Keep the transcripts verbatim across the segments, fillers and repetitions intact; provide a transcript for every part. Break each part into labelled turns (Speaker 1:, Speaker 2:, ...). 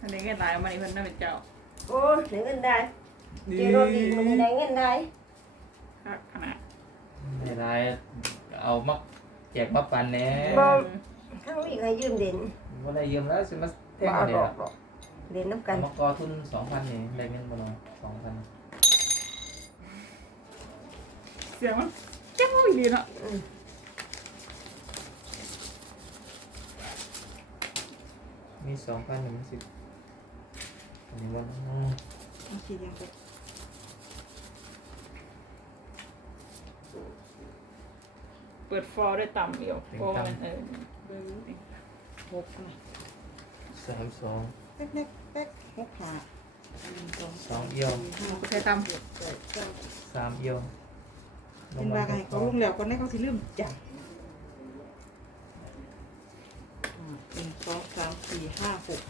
Speaker 1: อันนี้เงินหลายมันนี่เพิ่นน่าเป็นเจ้า
Speaker 2: โอ้ยได้เงินได้เจโรดีมันได้เงินได้
Speaker 1: ครับขนาด
Speaker 3: ไม่ได้เอามาแจกมาปันแหน่
Speaker 2: บ่ข้างนี้ใครยืมเด่น
Speaker 3: บ่ได้ยืมแล้วสิมาแท่ง
Speaker 2: บ่เอา
Speaker 3: เดี
Speaker 2: ด
Speaker 3: ย
Speaker 2: อ
Speaker 3: ว
Speaker 2: กหรอกเด่นน้ำกั
Speaker 3: เอา
Speaker 2: น
Speaker 3: มากอทุนสองพันนี่ได้เงินบ่เนาะสองพัน
Speaker 1: เสียงมันเจ้าอีหลีเนาะ
Speaker 2: อืม
Speaker 3: มีสองพันหนึ่งสิบอันนี้บ่เนาะ
Speaker 4: เอาสีแดงไป
Speaker 1: เปิดฟอร์ด้วยต่ำเดียวโอ้มันเออ
Speaker 4: เบิ้งหกนะ
Speaker 3: สามสอง
Speaker 4: แป๊กแป๊กแป๊กหกขาหนึ่งสอง
Speaker 3: สองเอียว
Speaker 4: ห้า
Speaker 1: ก็ใช้ต่ำ
Speaker 4: เจ็ดแปดเก้า
Speaker 3: สามเอียว
Speaker 4: เป็นว่าไงเขาลงแล้วก็ได้เขาสิลืมจังหนึ่งสองสามสี่ห้าหก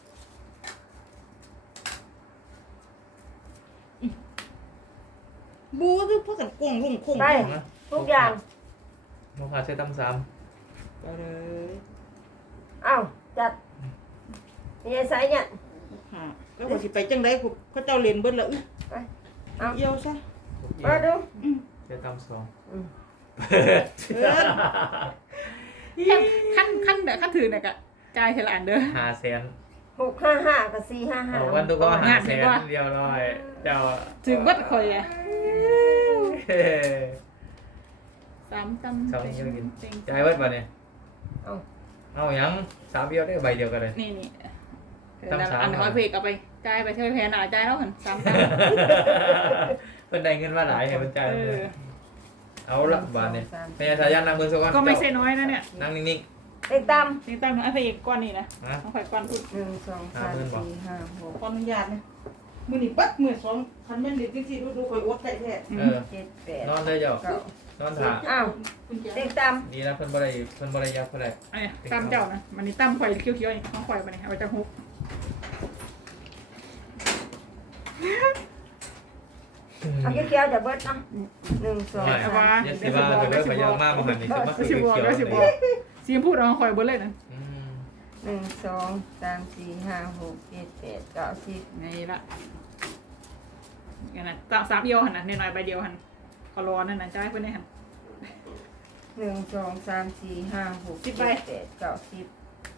Speaker 4: บูคือพวกกันโกงลงโค้ง
Speaker 2: ได้ทุกอย่าง
Speaker 3: มองหาใช้ตั้มสาม
Speaker 4: ไปเลย
Speaker 2: เอ้าจัดมีไอ้สายเนี่ย
Speaker 4: หกขาก็ว่าสิไปจังไดกูเขาเจ้าเล่นเบิดแล้วอึ
Speaker 2: ไปเอา
Speaker 4: เอี่ยวซะ
Speaker 2: มาดู
Speaker 3: ใช้ตั้มสอง
Speaker 2: อืม
Speaker 3: เปิด
Speaker 4: เออ
Speaker 1: ขั้นขั้นเด้อขั้นถือเนี่ยกะจ่ายเทละอันเด้อ
Speaker 3: หาแสน
Speaker 2: หกห้าห้ากับสี่ห้าห้า
Speaker 3: เอาวันตัวก็หาแสน
Speaker 1: งานดีกว่า
Speaker 3: เดียวร้อยเจ้า
Speaker 1: ถึงวัดคอยอ่ะ
Speaker 3: เฮ้
Speaker 1: สามตำ
Speaker 3: สามเอียวกิน
Speaker 1: เต็ง
Speaker 3: จ่ายไว้ป่ะเนี่ย
Speaker 2: เอา
Speaker 3: เอาหยังสามเอียวได้ใบเดียวกันเลย
Speaker 1: นี่นี่เออ
Speaker 3: ตำสาม
Speaker 1: อันคอยเพกเอาไปจ่ายไปเท่าแพนหนาจ่ายแล้วหันสามตำ
Speaker 3: เพิ่นได้เงินมาหลายให้เพิ่นจ่าย
Speaker 1: เออ
Speaker 3: เอาละบาทเนี่ยพยาสายันนั่งเบิ่งซะก่อน
Speaker 1: ก็ไม่ใช่น้อยนะเนี่ย
Speaker 3: นั่งนิ่ง
Speaker 2: เต็งต
Speaker 1: นี่ตั้งไอ้พระเอกก้อนนี่นะ
Speaker 3: ๆนะ
Speaker 1: ต้องคอยก้อนพูด
Speaker 2: ำหนึ่งสองสามสี่ห้าหก
Speaker 4: ขออนุญาตนะมือนี่บัดมือสองคันแม่นเด็กที่สี่ดูดูคอยอดได้แท้
Speaker 3: เออ
Speaker 2: เจ็ดแปด
Speaker 3: นอนเลยเจ้า
Speaker 2: เก้าน
Speaker 3: อนถ่า
Speaker 2: อ้าว
Speaker 4: คุณยาย
Speaker 2: เต็งต
Speaker 3: ดีนะเพิ่นบ่ได้เพิ่นบ่ได้ยับเท่าไหร่
Speaker 1: ไอ้ตั้มเจ้านะมันนี่ตั้มข่อยเคี้ยวๆนี่ต้องข่อยมาเนี่ยเอาไปจะฮุก
Speaker 2: ำเอาเขียวๆจะเบิดเนาะหนึ่งสอง
Speaker 3: ไม่
Speaker 2: สาม
Speaker 3: อย่าสิว่าเพิ่นเด้อพยายามมาบ่หันนี่สิมา
Speaker 1: ก็
Speaker 3: คือ
Speaker 1: สิบวก
Speaker 3: เขียว
Speaker 1: ก็
Speaker 3: ๆ
Speaker 1: สิบว
Speaker 3: เล
Speaker 1: ก
Speaker 3: ย
Speaker 1: ซีมพูดเอาข่อยเบิดเลยนะ
Speaker 3: อืม
Speaker 2: หนึ่งสองสามสี่ห้าหกเจ็ดแปดเก้าสิบ
Speaker 1: ไงละอย่างนั้นสามเอียวหันนะน้อยๆใบเดียวหันขอรอนั่นนะจ่ายเพื่อนได้หัน
Speaker 2: หนึ่งสองสามสี่ห้าหกเจ็ดแปดเก้าสิบ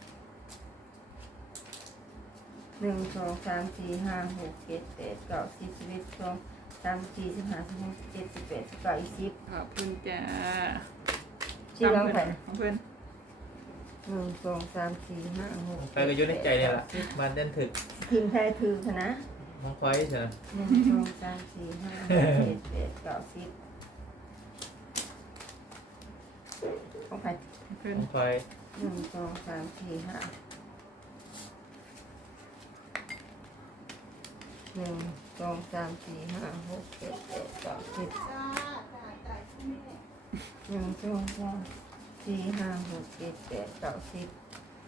Speaker 2: หนึ่งสองสามสี่ห้าหกเจ็ดแปดเก้าสิบสิบเอ็ดสองสามสี่สิบห้าสิบหกสิบเจ็ดสิบแปดสิบเก้ายี่สิบ
Speaker 1: ขอบคุณจ้า
Speaker 2: ชื่อน้องไผ่
Speaker 1: ของเพื่อน
Speaker 2: หนึ่งสองสามสี่ห้าหก
Speaker 3: ไปก็อยู่ในใจนี่ล่ะบ้านเด่นถึก
Speaker 2: ทีมไทยถือคณะ
Speaker 3: น้องควายใช่ไหม
Speaker 2: หนึ่งสองสามสี่ห้าหกเจ็ดแปดเก้าสิบของไผ่
Speaker 1: เพื่อน
Speaker 3: น้องควาย
Speaker 2: หนึ่งสองสามสี่ห้าหนึ่งสองสามสี่ห้าหกเจ็ดแปดเก้าสิบหนึ่งสองสามสี่ห้าหกเจ็ดแปดเก้าสิบ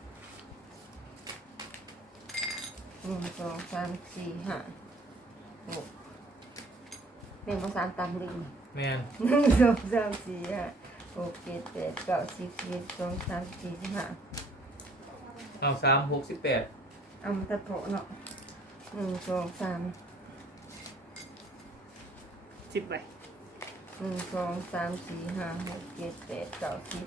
Speaker 2: หนึ่งสองสามสี่ห้าหกเป็นภาษาตามลิง
Speaker 3: แม่น
Speaker 2: หนึ่งสองสามสี่ห้าหกเจ็ดแปดเก้าสิบสิบเอ็ดสองสามสี่สิบห้า
Speaker 3: เอาสามหกสิบแปด
Speaker 2: เอามาตัดโถเนาะหนึ่งสองสาม
Speaker 1: สิบใบ
Speaker 2: หนึ่งสองสามสี่ห้าหกเจ็ดแปดเก้าสิบ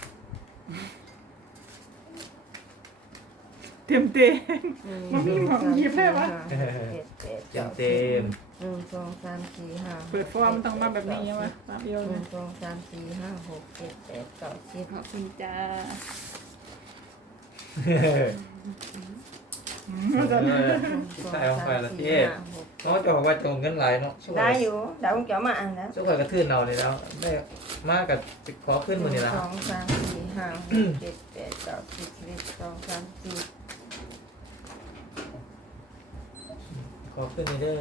Speaker 1: เต็มเต็ม
Speaker 2: หนึ่ง
Speaker 1: มันมี
Speaker 2: สอง
Speaker 1: ของ
Speaker 2: สาม
Speaker 1: หยิ
Speaker 2: สี่
Speaker 1: บให้
Speaker 2: ห้าว
Speaker 1: ะ
Speaker 2: หกเจ็ดแปด
Speaker 3: เต็
Speaker 2: เก้าม สิ
Speaker 3: เต็
Speaker 2: บ
Speaker 3: ม
Speaker 2: หนึ่งสองสามสี่ห้า
Speaker 1: เปิดฟอร์มต้องมาแบบนี้ใช่ไหมสามเอียว
Speaker 2: หนึ่
Speaker 1: นะ
Speaker 2: งสองสามสี่ห้าหกเจ็ดแปดเก้าสิบ
Speaker 1: ขอบคุณจ้า
Speaker 3: ใส่ลงไปละพี่น้องจะบอกว่าจงเงินหลายเนาะช่วย
Speaker 2: ได้อยู่เดี๋ยวผมจะเอามาอ่านแล้ว
Speaker 3: ช่วยกระทืนเราเลยแล้วได้มากกับขอขึ้นมือนี่ละ
Speaker 2: สองสามสี่ห้าหกเจ็ดแปดเก้าสิบสิบเอ็ดสองสามสี่
Speaker 3: ขอขึ้นนี่เด้อ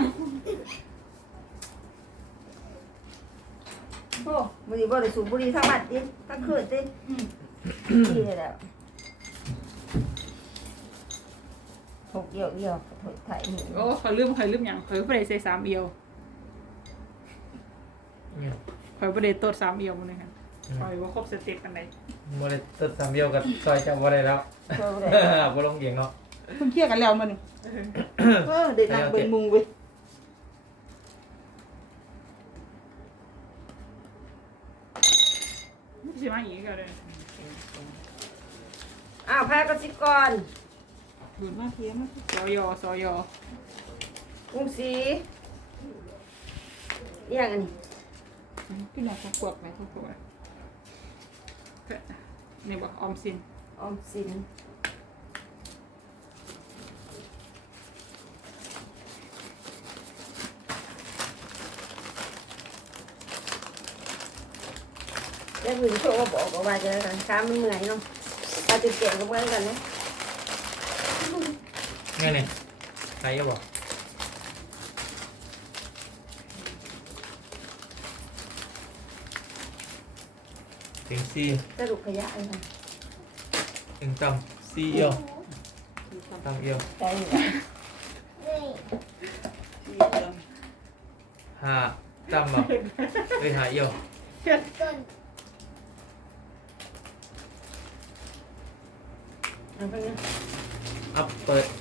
Speaker 2: โอ้บุหรี่บ่ได้สูบบุหรี่ทั้งบัดดิทั้งคืนดิดีเลยแล้วหกเดียวเดียวถอยไถหนึ่ง
Speaker 1: โอ้เขาลืมเขาลืมอย่างเขาไม่ได้ใส่สามเอียว
Speaker 3: เนี่ย
Speaker 1: เขาไม่ได้ตดสามเอียวมันเลยค่ะเขาว่าครบสเต็ปกันไหน
Speaker 3: โมเลตัดสามเดียวกับซอยจะบ่ได้แล้ว
Speaker 2: เท่าไหร่
Speaker 3: บ่ลงเอียงเนาะ
Speaker 2: เ
Speaker 4: เพิ่งเคลียร์กันแล้วมัน
Speaker 1: เออ
Speaker 4: เออเด็กนั่งเบิ่งมุงเว้ย
Speaker 1: สิมาอีกก็เลย
Speaker 2: อ้าวแพ้ก็สิก่อน
Speaker 4: ดูดมาเคลียร์มา
Speaker 1: ซอยอซอยอก
Speaker 2: รุงศรีเรียกอันนี้
Speaker 1: พี่น้องเขากวกไหมเขากวกนี่บอกออมสิน
Speaker 2: ออมสินแล้วถึงโชว์ก็บอกบอกว่าจะกันค้ามันเหนื่อยเนาะตาตื่นเต้นกับเพื่อนกันนะ
Speaker 3: ไงเนี่ยใครจะบอกถึงสี่
Speaker 2: สรุปขยะอะไร
Speaker 3: ถึงต่ำสี่เอียวต่ำเอียว
Speaker 2: ใจอยู่
Speaker 4: ที่เดิม
Speaker 3: ห้าต่ำอ่ะเอ้ยห้าเอียว
Speaker 2: เอาไปนะ
Speaker 3: อัพเปิด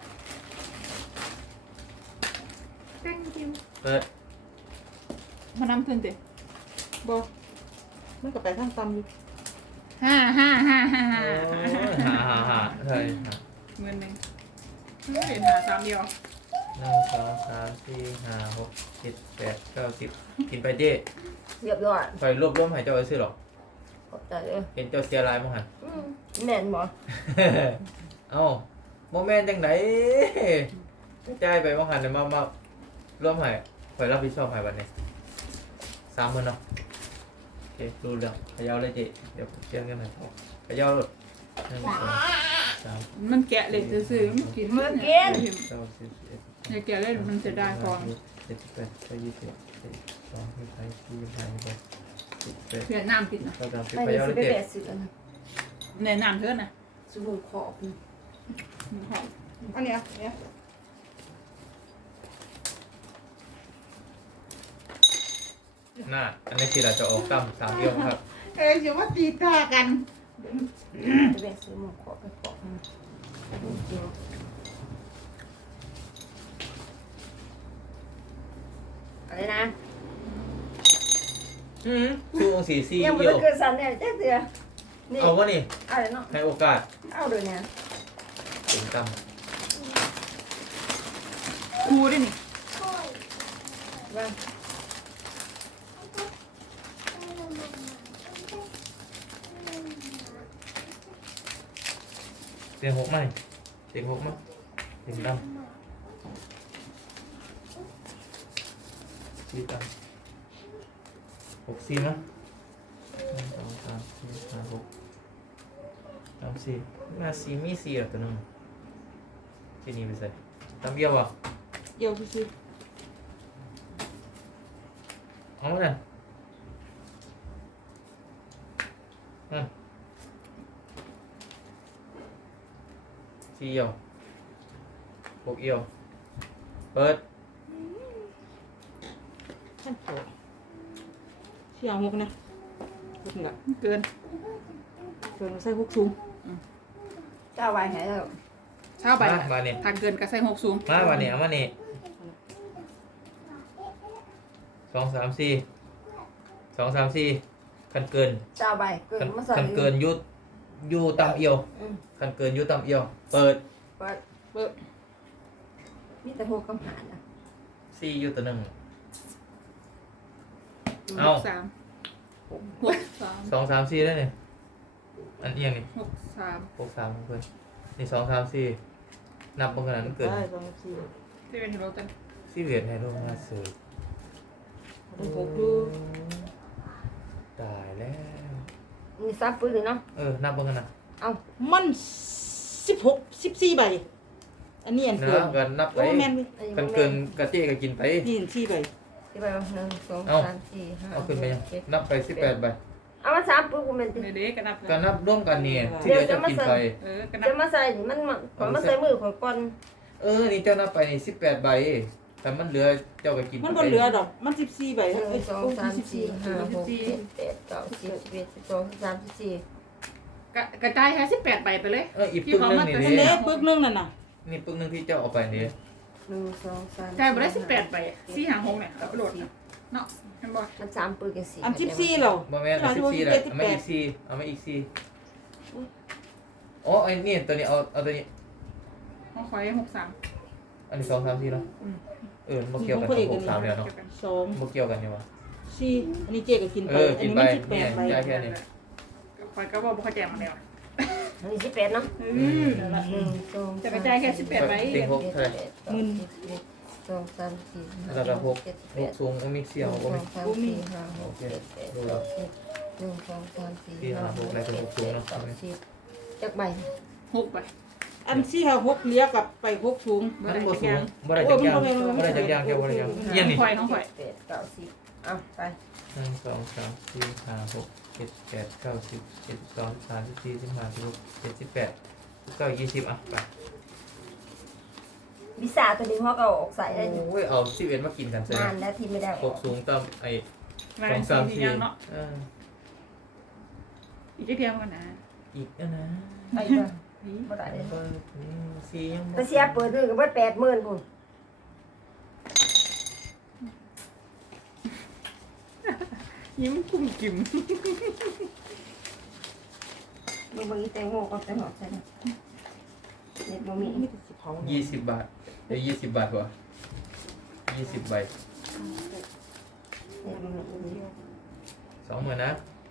Speaker 1: แป้งจิ้ม
Speaker 3: เปิด
Speaker 1: มานำเพิ่นเตะบอ
Speaker 4: มันก็ไปทางตำอยู่
Speaker 1: ห้าห้าห้าห้า
Speaker 3: โอ้
Speaker 1: ห้าย
Speaker 3: ห้าห้าห้าเฮ้ยห้า
Speaker 1: เงินหนึ่งไม่เห็นหาสามเดียว
Speaker 3: หนึ่งสองสามสี่ห้าหกเจ็ดแปดเก้าสิบกินไปเจ้
Speaker 2: เรียบร้อย
Speaker 3: คอยรวบรวมให้เจ้าไว้ซื้อหรอก
Speaker 2: ขอบใจเลย
Speaker 3: เห็นเจ้าเสียลายมั้งหัน
Speaker 2: อืมแม่นบ่
Speaker 3: เอ้าโมเมนต์จังไหนจ่ายไปมั้งหันเลยมามารวมให้คอยรับผิดชอบให้วันนี้สามหมื่นเนาะโอเครู้เรื่องขยาวเลยเจ้เดี๋ยวผมเชื่อกันหน่อยขยาวเลยหนึ่งสองสาม
Speaker 1: มันแกะเหล็กซื่อๆมันกิน
Speaker 2: เมื่อกี้
Speaker 3: เก้าสิบสิบเอ็ด
Speaker 1: อย่าแกะเล่นมันจะได้ฟอง
Speaker 3: เจ็ดสิบแปดเก้ายี่สิบเจ็ดสิบสองยี่สิบสามยี่สิบห้ายี่สิบหกสิบเจ็ด
Speaker 1: เพื่อนน้ำผิดนะ
Speaker 3: เก้าสามสิบ
Speaker 2: ไม่
Speaker 3: ข
Speaker 2: ได้
Speaker 3: ยาว
Speaker 2: สิ
Speaker 3: เลย
Speaker 2: ไป
Speaker 3: เจ็
Speaker 2: แป
Speaker 3: ด
Speaker 2: ดสิบแล้วนะ
Speaker 1: ในน้ำเพื่อนนะ
Speaker 2: สุบุขอบนะ
Speaker 1: มันหอม
Speaker 4: อันเนี้ยเนี่ย
Speaker 3: น่าอันนี้คือเราจะออกตั้มสามเดียวครับ
Speaker 4: เอ้ยเดี๋ยวว่าตีตากัน
Speaker 2: จะแบ่งซื้อหมูขอบไปขอบนะจริงอะไรนะ
Speaker 3: อืมชูองสี่สี่
Speaker 2: ยังไม่
Speaker 3: เดีย
Speaker 2: ได้
Speaker 3: ว
Speaker 2: เกิดสันเนี่ยเจ๊เตือนี่
Speaker 3: เอาวะนี่
Speaker 2: เอาเลยเนาะ
Speaker 3: ในโอกาส
Speaker 2: เอาเลยเนี่ย
Speaker 3: ถึงตั้ม
Speaker 1: ครูด้วยนี่
Speaker 2: ว่า
Speaker 3: เสียงหกไหมเสียงหกไหมถึงตั้มสี่ตั้มหกสี่มั้ยหนึ่งสองสามสี่ห้าหกสามสี่มาสี่มีสี่หรอตัวนึงที่นี่ไปใส่ตั้มเยี่ยวอ่ะ
Speaker 4: เดี๋ยวซื้อ
Speaker 3: เอาเลยอืมสี่เอี่ยวหกเอี่ยวเปิด
Speaker 4: ท่านโตเชี่ยหกนะหกละ
Speaker 1: เกิน
Speaker 4: เพิ่งใส่หกสูง
Speaker 2: เจ้าไว้ให้แล้ว
Speaker 1: เช้าไป
Speaker 3: มาบานนี้
Speaker 1: ทางเกินก็ใส่หกสูง
Speaker 3: มาบานนี้เอามานี่สองสามสี่สองสามสี่คันเกิน
Speaker 2: เจ้าใบเกิ
Speaker 3: คั
Speaker 2: น
Speaker 3: น
Speaker 2: มาใส่
Speaker 3: คันเกินยุดยูต่ำเอี่ยว
Speaker 2: อืม
Speaker 3: คันเกินยุดต่ำเอี่ยวเปิด
Speaker 2: เปิด
Speaker 1: เบิก
Speaker 2: มีแต่หกกำหานะ
Speaker 3: สี่ยุดตัวหนึ่ง
Speaker 1: ห
Speaker 3: เอา
Speaker 1: กสามหกสาม
Speaker 3: สองสามสี่ได้เนี่ยอันเอียงนี่
Speaker 1: หกสาม
Speaker 3: หกสามเพื่อนนี่สองสามสี่นับบางขนาดมันเกิน
Speaker 4: ได้สองสี่
Speaker 1: ที่เป็นโรตัน
Speaker 3: สี่เหรียญในโรงงานสื่อ
Speaker 4: ได้หกดู
Speaker 3: ตายแล้ว
Speaker 2: มีซับปืนเลยเนาะ
Speaker 3: เออนับบางขนาด
Speaker 2: เอา
Speaker 4: มันสิบหกสิบสี่ใบอันนี้อัน
Speaker 3: เนื้
Speaker 4: เกิ
Speaker 3: อน กันนับไป
Speaker 4: โอ้แมนเว้ย
Speaker 2: อันนี้
Speaker 3: กัน
Speaker 2: บ่
Speaker 3: เกิน
Speaker 2: แม่
Speaker 3: กะเจ๊ก็กินไป
Speaker 4: นี่อันสี่ใบ
Speaker 2: ที่ไปว่าหนึ่งสอง
Speaker 3: เอา
Speaker 2: สามสี่ห้า
Speaker 3: เอาขึ้นไปยัง
Speaker 2: หกเจ็ด
Speaker 3: นับไปสิบแปดใบ
Speaker 2: เอามาสามปืนกูเป็นติ
Speaker 1: ในเด็กก็นับ
Speaker 3: ก็นับร่วมกันเนี่ยที่เหลือจะกินไป
Speaker 1: เออก็นับ
Speaker 2: จะมาใส่นี่มันมาขอมาใส่มือของก่อน
Speaker 3: เออนี่เจ้านับไปนี่สิบแปดใบแต่มันเหลือเจ้าก็กิน
Speaker 4: มัน
Speaker 3: ไป
Speaker 4: บ่เหลือดอกมันสิบสี่ใบ
Speaker 2: หนึ่
Speaker 4: เอ้ย
Speaker 2: งสอง
Speaker 4: โอ้
Speaker 2: สาม
Speaker 4: สิบ
Speaker 2: สี่
Speaker 4: สี่
Speaker 2: ห้าหกเจ็ดแปดเก้าสิบสิบเอ็ดสิบสองสิบสามสิบสี่
Speaker 1: กระกระจายแค่สิบแปดใบไปเลย
Speaker 3: เอออีกปึกหนึงนี่
Speaker 4: อัน
Speaker 3: ดิ
Speaker 4: นี้ปึกนึงนั่นน่ะ
Speaker 3: นี่ปึกหนึงที่เจ้าเอาไปนี่
Speaker 2: หนึ่งสองสาม
Speaker 1: จ่ายไปได้สิบแปดใบสี่หางหกเนี่ยเอาไปโหลดนะเนาะเห็นบ่
Speaker 2: อันสามปืนกันสี่
Speaker 4: อันสิบสี่เหรอ
Speaker 3: บ่แม่นเอาสิบสี่แหละเอามาอีกสี่เอามาอีกสี่อ๋อไอ้นี่ตัวนี้เอาเอาตัวนี้
Speaker 1: ห้องคอยหกสาม
Speaker 3: อันนี้สองสามสี่เนาะ
Speaker 1: อืม
Speaker 3: เออบ่เกี่ยวกันกับหกสามแล้วเนาะ
Speaker 4: สอง
Speaker 3: บ่เกี่ยวกันนี่วะ
Speaker 4: สี่อันนี้เจ๊ก็กินไป
Speaker 3: เออ
Speaker 4: อัน
Speaker 3: กิน
Speaker 4: นี้
Speaker 3: ไป
Speaker 4: มันสิบแป
Speaker 3: เนี่ย
Speaker 4: ดใบ
Speaker 3: จ่ายแค่นี้
Speaker 1: คอยก็บอกบ่เข้าใจมาแล้ว
Speaker 2: อันนี้สิบแปดเนาะ
Speaker 1: อืมนั่นแหละ
Speaker 2: หนึ่งสอง
Speaker 1: จะกระจายแค่สิบแปดใบ
Speaker 3: เต็งหกเท่าไหร่
Speaker 2: หมื่นสองสามสี่ห้า
Speaker 3: แล้วก็หก
Speaker 2: เจ็ด
Speaker 3: ห
Speaker 2: แป
Speaker 3: ก
Speaker 2: ด
Speaker 3: สูงบ่มีเสี่ยว
Speaker 2: ห
Speaker 3: บ่
Speaker 2: นึ่ง
Speaker 3: มี
Speaker 2: สองสามสี่ห้าหกเจ็ดแปดเก้าสิบหนึ่งสองสามสี่
Speaker 3: สี่
Speaker 2: ห้า
Speaker 3: ห้า
Speaker 2: ห
Speaker 3: ห
Speaker 2: ก
Speaker 3: กอะไรเป็น
Speaker 2: เจ็
Speaker 3: ห
Speaker 2: ด
Speaker 3: กสู
Speaker 2: แป
Speaker 3: ง
Speaker 2: ด
Speaker 3: เนาะ
Speaker 2: เก้าสิบจักใบ
Speaker 1: หกใบ
Speaker 4: อันสี่ห้าหกเลี้ยกับไปหกสูง
Speaker 1: บ่
Speaker 3: มัน
Speaker 1: ได้
Speaker 3: บ่
Speaker 1: จัก
Speaker 3: สู
Speaker 1: อง ย่าง
Speaker 3: บ่ได้จักอย่างบ่ได้จักอย่างแค่บ่ได้จักเอียงนี่
Speaker 1: คอยของคอย
Speaker 2: แปดเก้าสิบเอาไป
Speaker 3: หนึ่งสองสามสี่ห้าหกเจ็ดแปดเก้าสิบเจ็ดสองสามสี่สิบห้าสิบหกเจ็ดสิบแปดเก้ายี่สิบอ่ะไป
Speaker 2: วิสาตัวนี้เขาก็เอาออกใส่ได้
Speaker 3: โอ้ยเอาสิบเอ็ดมากินกันซะ
Speaker 2: นานแล้วที่ไม่ได้อ
Speaker 3: ห
Speaker 2: อก
Speaker 3: กสูงต่ำไอ้
Speaker 1: ลา
Speaker 3: สอย งสาม
Speaker 1: สี่
Speaker 3: สี่
Speaker 1: อย่างเนาะ
Speaker 3: เออ
Speaker 1: อีกเทียมกันนะ
Speaker 3: อีกนะนะ
Speaker 2: ไปเด้อ
Speaker 1: นี่
Speaker 2: บ่ได้เลย
Speaker 3: เปิดนี่สี่ยัง
Speaker 2: ไปเสียเปิดนึงก็เบิดแปดหมื่นพุ่น
Speaker 1: ยิ้มกุ้มกิ่ม
Speaker 2: มึงเบิ่งอีแตงโมก็แตงโมใช่ไหมเน็ตบ่มี
Speaker 4: ไม่ได้สิเผา
Speaker 3: ยี่สิบบาทเดี๋ยวยี่สิบบาทวะยี่สิบใบ
Speaker 2: เน็ตบ่มี
Speaker 3: สองหมื่นนะ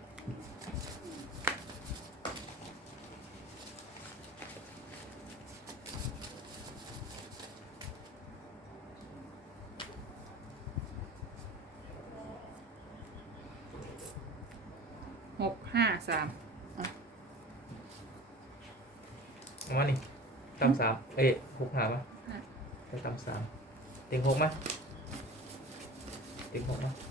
Speaker 1: หกห้าสาม
Speaker 3: เอามานี่ตำสามเอ้ยหกหาปะจะตำสามเต็งหกมั้ยเต็งหกมั้ย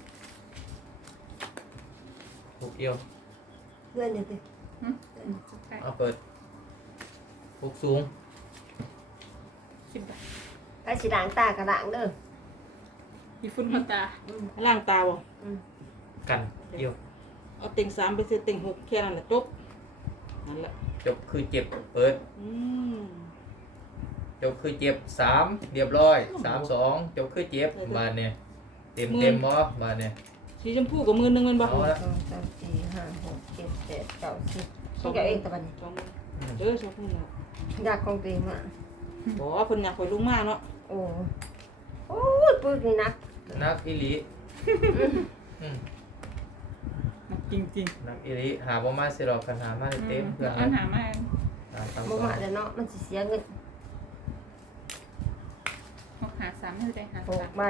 Speaker 3: หกเอียว
Speaker 2: เดือนเดียวติ
Speaker 1: ใช่
Speaker 3: เอาเปิดหกสูง
Speaker 1: สิบใบ
Speaker 2: ไปสิล้างตากระล้างเด้อ
Speaker 1: มีฟุ้นพันตา
Speaker 2: อืม
Speaker 4: ล่างตาบ่
Speaker 2: อืม
Speaker 3: กันเอียว
Speaker 4: เอาเต็งสามไปซื้อเต็งหกแค่นั้นแหละจบนั่นแหละ
Speaker 3: จบคือเจ็บเปิด
Speaker 4: อืม
Speaker 3: จบคือเจ็บสามเรียบร้อยสามสองจบคือเจ็บมาเนี่ยเต็มเต็มบ่มาเนี่ย
Speaker 4: สีชมพูกับมือหนึงแมันบ่
Speaker 3: เอาละ
Speaker 2: สองสามสี่ห้าหกเจ็ดแปดเก้าสิบต้องเก็บเองตะบัดนี้
Speaker 4: สองเออสองคนน่ะ
Speaker 2: อยากของตัวเองอ่ะ
Speaker 4: บ่เพิ่นอยากข่อยลงมาเนาะ
Speaker 2: โอ้โอ้ยปืนนี่นัก
Speaker 3: นักอิลิอืม
Speaker 1: จริงจริง
Speaker 3: นักอิลิหาบ่มาสิหรอกกันหามาเต็มเพื่อน
Speaker 1: อันหามา
Speaker 3: หาตาม
Speaker 2: บ่
Speaker 3: ก่อ
Speaker 2: มาน แล้วเนาะมันสิเสียเงิน
Speaker 1: หกหาสามไม่ได้หา
Speaker 2: หก
Speaker 1: สาม
Speaker 2: ใบ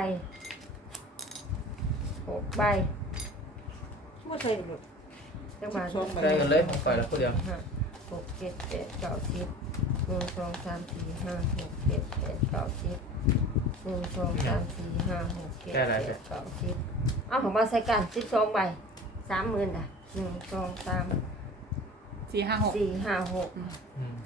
Speaker 2: หกใบ
Speaker 4: บ่ใช่ดอก
Speaker 2: จังหวะ
Speaker 4: สองใบ
Speaker 3: ได้กันเลยของข่อยแล้วคนเดียว
Speaker 2: ห้าหกเจ็ดแปดเก้าสิบหนึ่งสองสามสี่ห้าหกเจ็ดแปดเก้าสิบหนึ่งสองสามสี่ห้าหกเจ็ดแปดเก้าสิบเอาของมาใส่กันสิบสองใบสามหมื่นอ่ะหนึ่งสองสาม
Speaker 1: สี่ห้าหก
Speaker 2: สี่ห้าหก
Speaker 3: อืม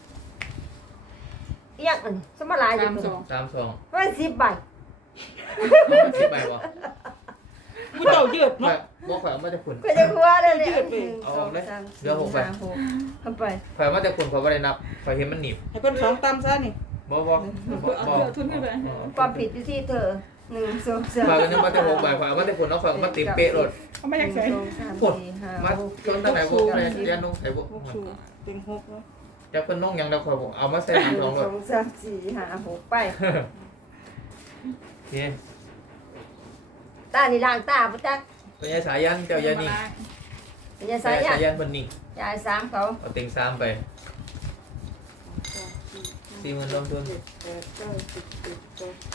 Speaker 2: เอียกอันนี้สมลายอยู่
Speaker 1: สามสอง
Speaker 3: สามสอง
Speaker 2: เฮ้ยสิบใบ
Speaker 3: เอาสิบใบบ่
Speaker 4: ผู้เจ้ายืด
Speaker 3: ข่อ
Speaker 4: เนาะ
Speaker 3: ยบ่ข่อยเอามาจากคุณ
Speaker 2: ก็จะกลัวเลยเนี่ย
Speaker 4: ยืดไป
Speaker 2: หนึ่งสองสามสี่
Speaker 3: เหลือหกใบ
Speaker 2: ห้าหกทำไป
Speaker 3: ข่อยเอามาจากคุณข่อยบ่ได้นับข่อยเห็นมันหนีบ
Speaker 4: ให้เพิ่นสองตามซะนี่
Speaker 3: บ่บ่บ่
Speaker 1: เอา
Speaker 3: บ่
Speaker 1: เดี๋ยวทุนขึ้นไป
Speaker 2: ความผิดอยู่ที่เธอหนึ่งสองสาม
Speaker 3: ข่อยก็นึกว่าจะหกใบข่อยเอามาจากคุณเอาข่อยเอามาเต็มเป๊ะโลด
Speaker 1: เขาไม่อยากใส่
Speaker 2: หนึ่งสองสาม
Speaker 3: พุ่น
Speaker 2: สี่ห้า
Speaker 3: มา
Speaker 2: หก
Speaker 3: จนตั้งไหนบ่อะไรเรียนลงใส่บ่
Speaker 4: หกสูงเต็งหกเนาะ
Speaker 3: จักเพิ่นน้องหยังแล้วข่อยบ่เอามาใส่
Speaker 2: ห
Speaker 3: หาง
Speaker 2: นึ่
Speaker 3: สอง
Speaker 2: ง
Speaker 3: โล
Speaker 2: ส
Speaker 3: ด
Speaker 2: องสามสี่ห้าหกไป
Speaker 3: โอเค
Speaker 2: ตานี่ล้างตาปุ๊จัก
Speaker 3: เป็นยายสายันเจ้ายายนี่
Speaker 2: เป็นยังไง
Speaker 3: สาย
Speaker 2: อ่ะ
Speaker 3: สายันเพิ่นนี่
Speaker 2: ยายสามเขา
Speaker 3: เอาเต็งสามไป สี่หมื่นลงทุน
Speaker 4: เจ็ดแปดเก้าสิบสิบเอ็ด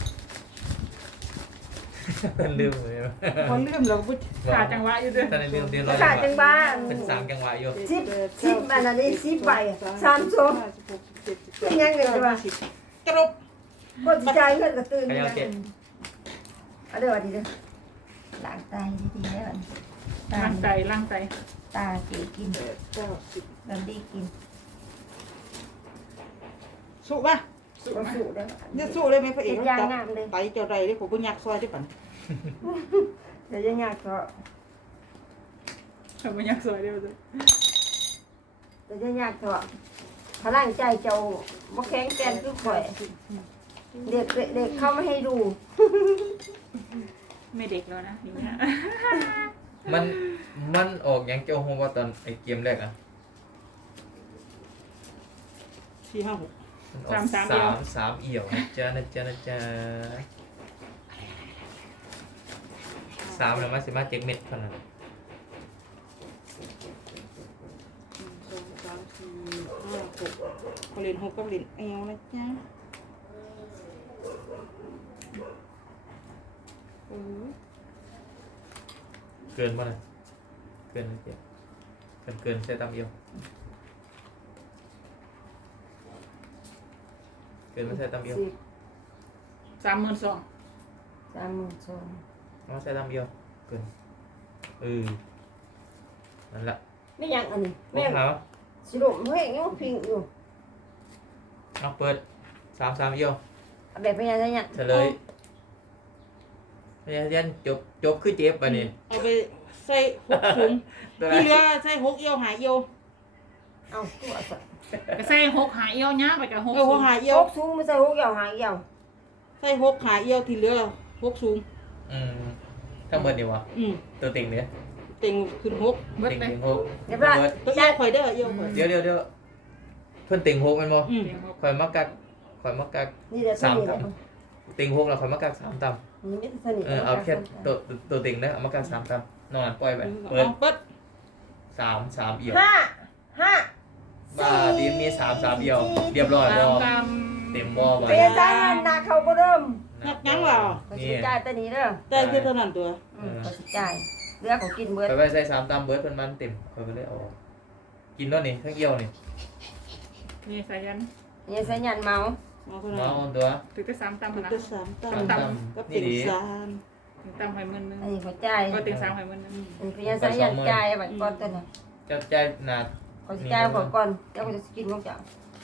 Speaker 3: เพิ่นลืมเลย
Speaker 4: คนลืมแล้วบ่
Speaker 1: ขาดจังหวะอยู่ด้วย
Speaker 3: ตอนนี้ลืมเดือนร้อย
Speaker 2: ขาดจังบ้าน
Speaker 3: เป็นสามจังหวะอยู่
Speaker 2: สิบสิบอันนั้นนี่สิบใบอะสามสอง เป็นยังไงกันวะ
Speaker 4: กระดบ
Speaker 2: คนใจายเงินก็ตื่น
Speaker 3: ใครเอาเจ็ด
Speaker 2: เอาเด้อดีเด้อล้างตาให้ดีๆแล้วอันตา
Speaker 1: ล่างใจล่างใจ
Speaker 2: ตาเก๋กิน
Speaker 4: แปดเก้าสิบ
Speaker 2: ดันดีกิน
Speaker 4: สู้ป่ะ
Speaker 1: สุด
Speaker 2: ก็
Speaker 1: ไหม
Speaker 2: สู้ได้
Speaker 4: จะสู้เลยไหมพระเอก
Speaker 2: เป็นยางงามเลย
Speaker 4: ไตเจ้าใดเลยผมบ่อยากซอยได้ปาน
Speaker 2: เดี๋ยวยังงานก็
Speaker 1: เขาไม่อยากสวยเดียวเลย
Speaker 2: แต่จะยากเถอะพลังใจเจ้าบ่แข็งแกร่งคือข่อยเด็กเด็กเข้าไม่ให้ดู
Speaker 1: ไม่เด็กแล้วนะอย่างเงี้ย
Speaker 3: มันมันออกอย่างเจ้าโฮว่าตอนไอเกมแรกอ่ะ
Speaker 4: สี่ห้าหก
Speaker 3: มันออกสามสามเอี่ยวนะจ๊ะนะจ๊ะนะจ๊ะสามแล้วมาสิมาเจ็กเม็ดเท่านั้น
Speaker 4: หนึ่งสองสามสี่ห้าหกเขาเล่นหกกับเล่นเอวนะจ๊ะเออ
Speaker 3: เกินป่ะนะเกินนะเจ๊เกินเกินใช้ตามเอี่ยวเกินไม่ใช่ตามเอี่ยว
Speaker 2: สิบ
Speaker 1: สามหมื่นสอง
Speaker 2: สามหมื่นสอง
Speaker 3: ไม่ใช่ตามเอี่ยวเกินเออนั่นแหละ
Speaker 2: ไม่ยังอันนี้
Speaker 3: พว
Speaker 2: แม่
Speaker 3: กเขา
Speaker 2: สิลุมเฮ้ยยังพิงอยู่
Speaker 3: เอาเปิดสามสามเอี่ยว
Speaker 2: เอาแบบพยานยัน
Speaker 3: เฉลยพยายันจบจบคือเจ็บป่ะนี่
Speaker 4: เอาไปใส่หกถุง
Speaker 3: ตัว
Speaker 4: ที่เหลื
Speaker 3: นั้น
Speaker 4: อใส่หกเอียวหาเอียว
Speaker 2: เอาตัวสั
Speaker 1: ก็ใส่หกหาเอี้ยวเนี้ยไปกับหก
Speaker 4: เออหกหาเอีย
Speaker 2: ยว
Speaker 4: ว
Speaker 2: กสูงไม่ใช่หกเหี่ยวหางเหี่ยว
Speaker 4: ใส่หกหาเอียวที่เหลือหกสูง
Speaker 3: อืมทั้งหมดนี่วะ
Speaker 4: อืม
Speaker 3: ตัวติ่งเนี่ย
Speaker 4: เต็งขึ้นหก
Speaker 1: เบิด
Speaker 3: ติ่ง
Speaker 1: เลย
Speaker 3: ติ่งหก
Speaker 2: เรียบร้อย
Speaker 3: เบิด
Speaker 4: ตัวเอียวข่อยเด้อเอียวข่อย
Speaker 3: เดี๋ยวเดี๋ยวเดี๋ยวเพื่อนติ่งหกแมันบ่
Speaker 4: อืม
Speaker 1: เลี้ยงหก
Speaker 3: คอยมักกักคอยมักกัก
Speaker 2: นี่เดี๋ยวสนิทเลย
Speaker 3: ติ่งหกแล้วคอยมักกักสามต
Speaker 2: นี่ไม่สนิท
Speaker 3: ำเออเอาแค่ตัวตัวตัวติ่งนะเอามักกักสามตำนอนปล่อยไปเปิด
Speaker 4: เอาเปิด
Speaker 3: สามสามเอี่ยว
Speaker 2: ห้าห้า
Speaker 3: บ้าดีมีสามสามเอี่ยวเรียบร้อย
Speaker 1: ตา
Speaker 3: บ่
Speaker 1: มตาม
Speaker 3: เต็มบ่บ่
Speaker 2: เปลี่ยนใจเงินนาเขาก็เริ่ม
Speaker 4: นักยังเหรอ
Speaker 2: เขาสิจ่ายตัวนี้เด้อ
Speaker 4: ได้แค่เท่านั้นตัว
Speaker 2: อืมเขาสิจ่ายเรือของกินเบิด
Speaker 3: ไปไปใส่สามตำเบิร์ดเพิ่นมันเต็มคอยก็เลยเอาออกกินแล้วนี่ทั้งเอี่ยวนี่
Speaker 1: นี่สายัน
Speaker 2: นี่สัญญาณเมา
Speaker 4: เอาเท่า
Speaker 3: เมา
Speaker 4: นั้น
Speaker 3: ตัว
Speaker 1: ถึงจะสามตาม
Speaker 4: มัน
Speaker 1: นะ
Speaker 4: จะสามตั
Speaker 3: สาม
Speaker 4: น
Speaker 3: ต
Speaker 4: ก็
Speaker 3: ำ
Speaker 4: เป็
Speaker 3: นี่
Speaker 4: น
Speaker 3: ดี
Speaker 4: สาม
Speaker 1: ถึงตามไข่หมื่นหนึง
Speaker 2: อันนี้เขาจ่าย
Speaker 1: ก็ถึงสามไข่หมื่นหนึง
Speaker 2: อันนี้เขาสัญญาณจ่ายบัตรก่อนตัวน่ะ
Speaker 3: เจ้าใจหนา
Speaker 2: เขาสิจ่ายก่อนก่อนเจ้าก็จะกินของเจ้า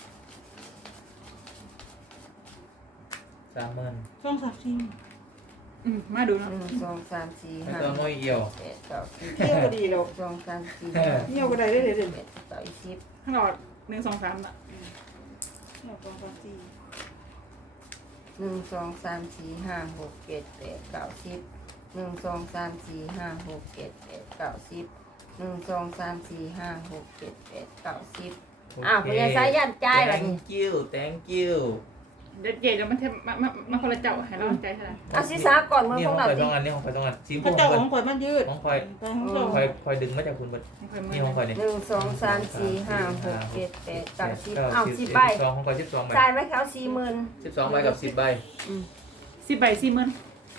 Speaker 3: สามหมื่น
Speaker 4: สองสามสี่
Speaker 1: อืมมาดูนะ
Speaker 2: หนึ่งสองสามสี่
Speaker 3: แล้ว
Speaker 2: ห้า
Speaker 3: ก็น้อยเอี่ยว
Speaker 2: เจ็ดเก้าสิบ
Speaker 4: เที่ยวก็ดีแล้ว
Speaker 2: สองสามสี่
Speaker 3: เออ
Speaker 2: ห้า
Speaker 4: เที่ยวก็ได้เลยเด็ด
Speaker 2: เจ็ดเก้าสิบ
Speaker 1: ข้างหลอดหนึ่งสองสามอ่ะ
Speaker 4: เที่ยวสองสามสี่
Speaker 2: หนึ่งสองสามสี่ห้าหกเจ็ดแปดเก้าสิบหนึ่งสองสามสี่ห้าหกเจ็ดแปดเก้าสิบหนึ่งสองสามสี่ห้าหกเจ็ดแปดเก้าสิบอ้าวคุณยายสายยันจ่ายแบบนี้
Speaker 3: thank you thank you
Speaker 1: เด็ดเจ๋เดี๋ยวมันเทมามามาคนละเจ้าให้เราใจเท่าไหร่
Speaker 2: เอาซีซ่าก่อนมือ
Speaker 3: นี่
Speaker 2: ข
Speaker 3: ข
Speaker 2: อ
Speaker 3: อง ง
Speaker 2: เรา
Speaker 3: คอย
Speaker 2: ดิ
Speaker 3: ต้องอันนี่ของคอยต้องอันสี
Speaker 4: พ
Speaker 3: ม่
Speaker 4: ระ
Speaker 3: วง
Speaker 4: เจ้า
Speaker 3: ค
Speaker 4: ข
Speaker 3: อย
Speaker 4: องข่อยมันยืด
Speaker 3: ของคอย
Speaker 4: ไปของเจ้า
Speaker 3: คอยคอยดึงมาจากคุณเบิด
Speaker 1: ไข่หมื่น
Speaker 3: นี่ของคอยนี่
Speaker 2: หนึ่งสองสามสี่ห้าหกเจ็ดแปดเก้าสิบ
Speaker 3: เก้า
Speaker 2: เอา
Speaker 3: สิบ
Speaker 2: สิ
Speaker 3: สิ
Speaker 2: บบ ใบ
Speaker 3: สองของคอยสิบสองใบ
Speaker 2: จ่ายไหมเขาสี่หมื่น
Speaker 3: สิบสองใบกับสิบใบ
Speaker 1: สิบใบสี่หมื่น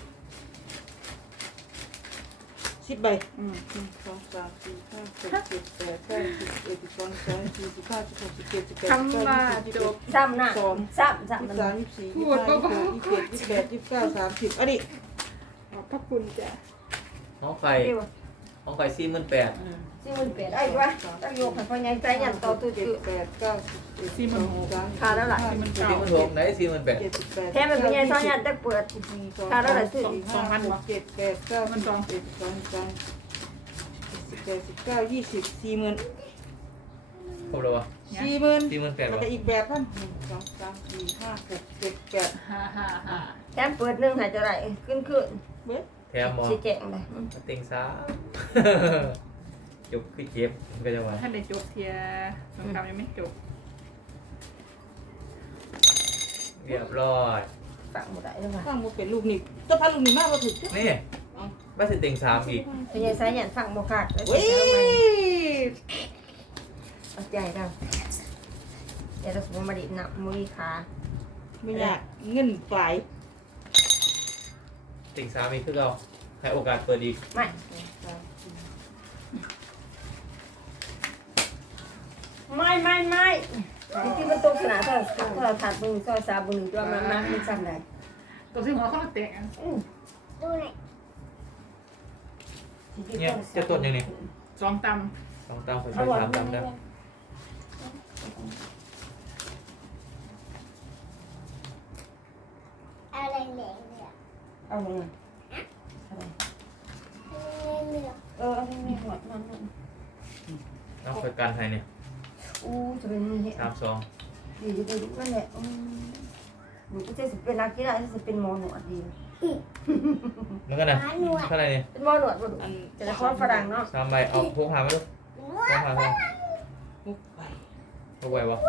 Speaker 4: สิบใบ
Speaker 1: อืม
Speaker 4: หนึ่งสองสามสี่ห้าหกเจ็ดแปดเก้าสิบเอ็ดสิบสองสิบสามสิบสี่สิบห้าสิบหกสิบเจ็ดสิบแปดสิบ
Speaker 1: คำ
Speaker 4: เก้า
Speaker 1: ว่า
Speaker 4: ยี่
Speaker 1: จ
Speaker 4: สิบบ
Speaker 2: ซ้ำนะ
Speaker 4: สอง
Speaker 2: ซ้ำซ้ำ
Speaker 4: ยี่
Speaker 2: มั
Speaker 4: สิ
Speaker 2: น
Speaker 4: บสามยี่สิบสี่ยี่สิบห้ายี่สิบหกยี่สิบเจ็ดยี่สิบแปดยี่สิบเก้าสามสิบอันนี้
Speaker 1: ขอบพระคุณจ้ะ
Speaker 3: ของคอยของคอยสี่หมื่นแปด
Speaker 2: สี่หมื่นแปดได้ปะตั้งโยกให้พ่อใหญ่ใจยันต่อตู้
Speaker 4: เจ็ด
Speaker 2: จืด
Speaker 4: แปดเก้าสิบเอ็ดสิบสองสิบสาม
Speaker 2: ขาดแล้วล่ะ
Speaker 1: สี่หมื่น
Speaker 3: สี่
Speaker 1: เก้า
Speaker 3: หมื่นหกไหนสี่หมื่นแปด
Speaker 4: เจ็ดสิบแปด
Speaker 2: แค่เป็นพ่อใหญ่ใจยันจะเปิด
Speaker 4: สิบสี่สอง
Speaker 2: ขาดแล้วล่ะสิ
Speaker 4: สองพันเจ็ดแปดเก้ามันสองเจ็ดสองสามสิบแปดสิบเก้ายี่สิบสี่หมื่น
Speaker 3: ครบแล้ววะ
Speaker 4: สี่หมื่น
Speaker 3: สี่หมื่นแปด
Speaker 4: แล้ว
Speaker 3: วะ
Speaker 4: ก็อีกแบบพันหนึ่งสองสามสี่ห้าหกเจ็ดแปด
Speaker 1: ฮ่าฮ่าฮ่า
Speaker 2: แค่เปิดหนึ่งหายจะไรขึ้นขึ้น
Speaker 4: เบิด
Speaker 3: แถมหมอ
Speaker 2: ชี้แจงเลย
Speaker 3: มาเต็งสาม จบคือเจ็บมันก็จะว่า
Speaker 1: ท่านได้จบเทียสงครามยังไม่จบ
Speaker 3: เรียบร้อย
Speaker 2: ฟังหมดได้หรือเปล่า
Speaker 4: ข้างมันเป็นลูกนี่ถ้าพันลูกนี่มากกว่าถึง
Speaker 3: นี่ไม่สิเต็งสามอีก
Speaker 2: พ่อใหญ่ใจยันฟังบ่ขาดแล้ว
Speaker 4: เฮ้ย
Speaker 2: เอาใจเราเดี๋ยวเราสมมติมาดิหนักมือขา
Speaker 4: ไม่อยากเงินปลาย
Speaker 3: เต็งสามอีกคือเราให้โอกาสเปิดอีก
Speaker 2: ไม่ไม่ไม่ไม่ที่มันตรงขนาดถ้าถ้าเราถัดมือซอยสาบุญตัวมันมันมันสั่นได้
Speaker 1: ตัวที่หัวเขาเตะ
Speaker 3: เนี่ยจะต้นยังไง
Speaker 1: สองต
Speaker 3: สองตามขอช่วยสามตามได้
Speaker 5: อะไรเหลวเนี่ย
Speaker 2: เอาเลยอะไร
Speaker 5: เหลว
Speaker 2: เออเอาไม่หมดมัน
Speaker 3: เอาคอยกันให้เนี่ย
Speaker 2: อู้เป็นมือเนี่ย
Speaker 3: สามสอง
Speaker 2: ดีจะไปดูนั่นแหละอืมหนูก็จะเป็นนักกีฬาจะเป็นหมอหนวดดี
Speaker 3: มันก็นะเท่าไหร่เนี่ย
Speaker 2: เป็นหมอหนวดบ่ดูจะได้คอนฝรั่งเนาะ
Speaker 3: สามใบเอาพกหามาดูพกหามา
Speaker 4: มุกไป
Speaker 3: พกไว้บ่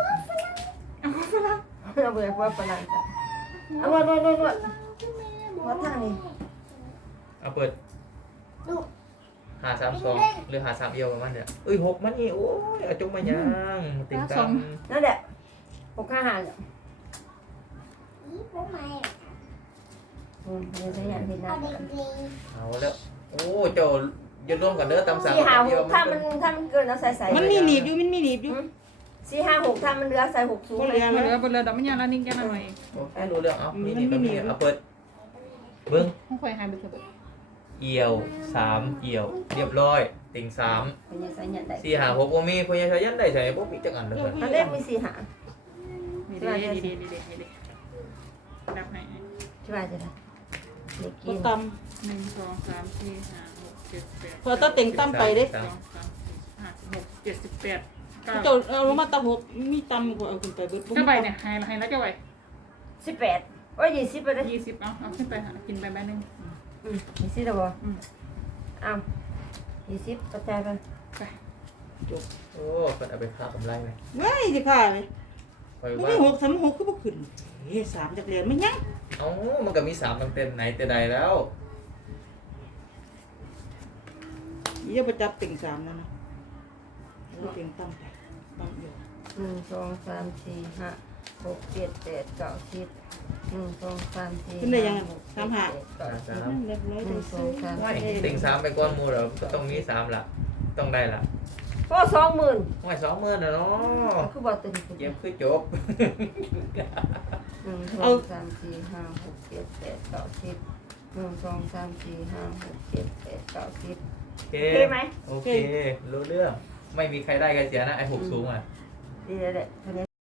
Speaker 2: เราเบื่อว่าฝรั่งจ้ะเอานวดนวดนวดนวดนวดทางนี้
Speaker 3: เอาเปิดหาสามสองหรือหาสามเอียวประมาณเนี่ยเอ้ยหกมันนี่โอ้ยเอาจงมายังติ่งตัง
Speaker 2: นั่นแหละหกข้าหาเนี่ยอืมเดี๋ยวจะอยากเห็นหน้ากัน
Speaker 3: เอาแล้วโอ้เจ้าอย่าร่วมกันเด้อตำสาม
Speaker 2: สี่ห้าห
Speaker 3: เอียว
Speaker 2: กถ้ามันถ้ามันเกินเอาใส่ใส่
Speaker 4: มันมีหนีบอยู่มันมีหนีบอยู่
Speaker 2: สี่ห้าหกถ้ามันเหลือใส่หกสูง
Speaker 4: บ่
Speaker 2: เล
Speaker 4: เหลื
Speaker 2: ย
Speaker 4: อ
Speaker 1: มาเหลือมาเหลือดอกมันยังละนิ่งแค่หน่อย
Speaker 3: โอเครู้เรื่องเอามีนี่ก็มีเอาเปิดเบิ้ง
Speaker 1: ห้องคอยหายไปเถอะ
Speaker 3: เอียวสามเอียวเรียบร้อยติ่งสาม
Speaker 2: เป็นยังใส่เนี่ยได้
Speaker 3: สี่หาหกบ่มีพญาชายันได้ใส่พวกปีจักอันเลย
Speaker 2: อันแรกมีสี่หา
Speaker 1: นี่ดีดีดีดีดีดีดับให้
Speaker 2: ใช่ไหมจ๊ะเด็ก
Speaker 4: ก็
Speaker 2: กิน
Speaker 4: ต
Speaker 1: หนึ่งสองสามสี่ห้าหกเจ็ดแปด
Speaker 4: ำพอตาเต็งตำไปเด้
Speaker 1: สองสามสี่ห้าหกเจ็ดสิบแปดเก้า
Speaker 4: เจ้าเอาลงมาตำหกมีตำก็เอาขึ้นไปเบิด
Speaker 1: เจ้าใบเนี่ยหายละหายแล้วเจ้าใบ
Speaker 2: สิบแปดโอ้ยยี่สิบไปเลย
Speaker 1: ยี่สิบเอาเอาขึ้นไปหากินไปใบหนึ่ง
Speaker 2: อืมยี่สิบแล้วบ่
Speaker 1: อืม
Speaker 2: อ้าวยี่สิบกระจายไป
Speaker 1: ไป
Speaker 3: โอ้เพิ่นเอาไปค่ากำไรไหม
Speaker 4: ว้ายสิค่ะเลย
Speaker 3: คอย
Speaker 4: มัน
Speaker 3: ว่า
Speaker 4: มีหกสามหกคือบ่ขึ้นเฮ้สามจักเรียนมันยัง
Speaker 3: เอ้ามันก็มีสามตั้งแต่ไหนแต่ใดแล้ว
Speaker 4: อย่าไปจับเต็งสามนั่นนะเอาเต็งตำไปตำอยู่
Speaker 2: หนึ่งสองสามสี่ห้าหกเจ็ดแปดเก้าสิบหนึ่งสองสามสี่
Speaker 4: ขึ้นได้ยังไงสามหา
Speaker 2: เก้าสิบ
Speaker 3: สาม
Speaker 4: เรียบร้อย
Speaker 2: ห
Speaker 4: เล
Speaker 2: นึ่
Speaker 4: ย
Speaker 2: งสองสาม
Speaker 3: ไม่
Speaker 2: สี่
Speaker 3: ติ่งสามไปก้อนหมูเดี๋ยวก็ต้องมีสามละต้องได้ละ
Speaker 2: ก็สองหมื่น
Speaker 3: ไม่สองหมื่นนะเนาะ
Speaker 2: คือบอกตึง
Speaker 3: เกมคือจบ
Speaker 2: หนึ่งสองสามสี่ห้าหกเจ็ดแปดเก้าสิบหนึ่งสองสามสี่ห้าหกเจ็ดแปดเก้าสิบ
Speaker 3: โอเค
Speaker 2: โอเคไหม
Speaker 3: โอเค รู้เรื่อง ไม่มีใครได้ใครเสียนะ ไอ้หกสูงอ่ะ
Speaker 2: ดีเลยแหละ